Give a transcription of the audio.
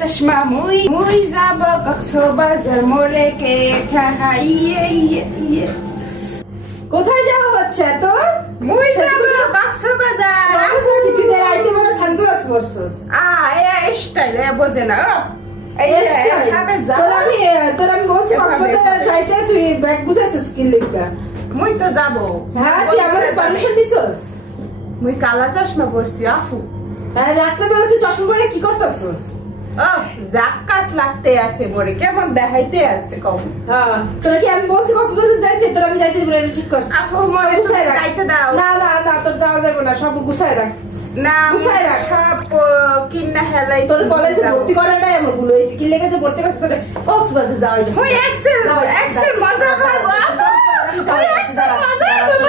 চশমা মুই যাব কক্সবাজার মোরে কে ঠাহাই ইয়ে কোথায় যাওয়া হচ্ছে তোর? মুই যাব কক্সবাজার তুই আইতে বলে সানগ্লাস পরছস। এই স্টাইল বোঝে না এই এভাবে যাব তোর আমি বলছি কক্সবাজার যাইতে তুই ব্যাগ গুছাইছিস কি লিখা? মুই তো যাব হ্যাঁ তুই আমার পারমিশন দিছস? মুই কালা চশমা পরছি আফু হ্যাঁ রাত্রেবেলা তুই চশমা পরে কি করতেছস? জাক্কাস লাগতে আছে মোরে কেমন দেখাইতে আছে কম হ্যাঁ তোর কি আমি বলছি কক্সবাজার যাইতে তোর আমি যাইতে বলে এটা ঠিক কর। আফু মোরে গুছাই রাখ। যাইতে দাও না না না তোর যাওয়া যাবে না সব গুছাই রাখ। না গুছাই রাখ। সব কিনা হেলাই তোর কলেজে ভর্তি করাটাই আমার ভুল হয়েছে কি লেগেছে ভর্তি করছিস তোরে কক্সবাজার যাওয়াই মুই এক্সেল মজা করব মুই এক্সেল মজা করব